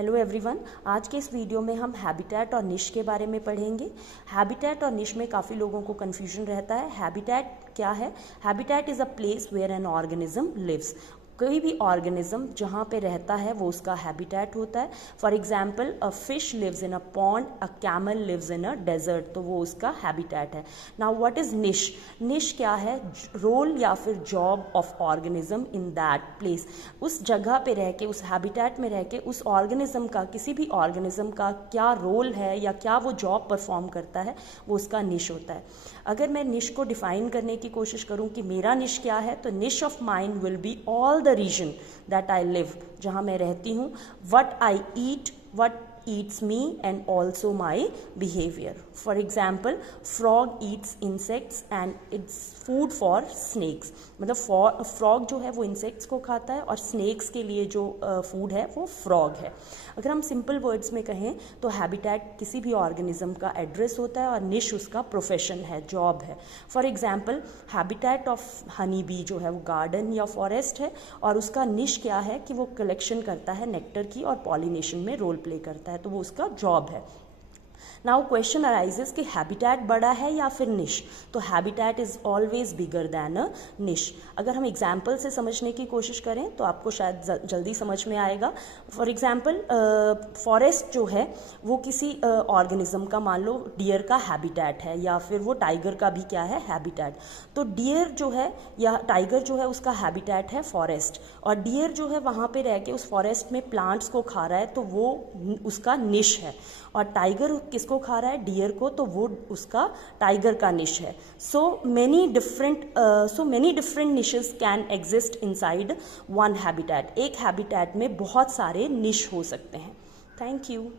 Hello everyone, आज के इस वीडियो में हम हैबिटेट और निश के बारे में पढ़ेंगे। हैबिटेट और निश में काफ़ी लोगों को कन्फ्यूजन रहता है। हैबिटेट क्या है? Habitat is a place where an organism lives. कोई भी ऑर्गेनिज्म जहाँ पे रहता है वो उसका हैबिटेट होता है। For example, a fish lives in a pond, a camel lives in a desert, तो वो उसका हैबिटेट है। नाउ व्हाट इज निश? निश क्या है? रोल या फिर job of organism in that place. उस जगह पे रह के, उस हैबिटेट में रह के उस ऑर्गेनिज्म का, किसी भी ऑर्गेनिज्म का क्या रोल है या क्या वो जॉब परफॉर्म करता है, वो उसका निश होता है। अगर मैं निश को डिफाइन करने की कोशिश करूं कि मेरा निश क्या है, तो niche of mind will be all the reason that I live, जहां मैं रहती हूँ, what I eat, what eats me and also my behavior. For example, frog eats insects and it's food for snakes. मतलब frog जो है वो insects को खाता है और snakes के लिए जो food है वो frog है। अगर हम simple words में कहें तो habitat किसी भी organism का address होता है और niche उसका profession है, job है। For example, habitat of honey bee जो है वो garden या forest है और उसका niche क्या है कि वो collection करता है nectar की और pollination में role play करता है, तो वो उसका जॉब है। नाउ क्वेश्चन अराइजेस कि हैबिटेट बड़ा है या फिर निश, तो habitat is always bigger than अ निश। अगर हम एग्जाम्पल से समझने की कोशिश करें तो आपको शायद जल्दी समझ में आएगा। फॉर एग्जाम्पल, फॉरेस्ट जो है वो किसी ऑर्गेनिज्म का, मान लो डियर का हैबिटेट है या फिर वो टाइगर का भी क्या है, हैबिटेट। तो डियर जो है या टाइगर जो है उसका हैबिटेट है फॉरेस्ट, और डियर जो है वहाँ पे रह के उस फॉरेस्ट में प्लांट्स को खा रहा है तो वो उसका निश है। और टाइगर किसको खा रहा है? डियर को, तो वो उसका टाइगर का निश है। So many different niches can exist inside one habitat. एक हैबिटेट में बहुत सारे निश हो सकते हैं। Thank you.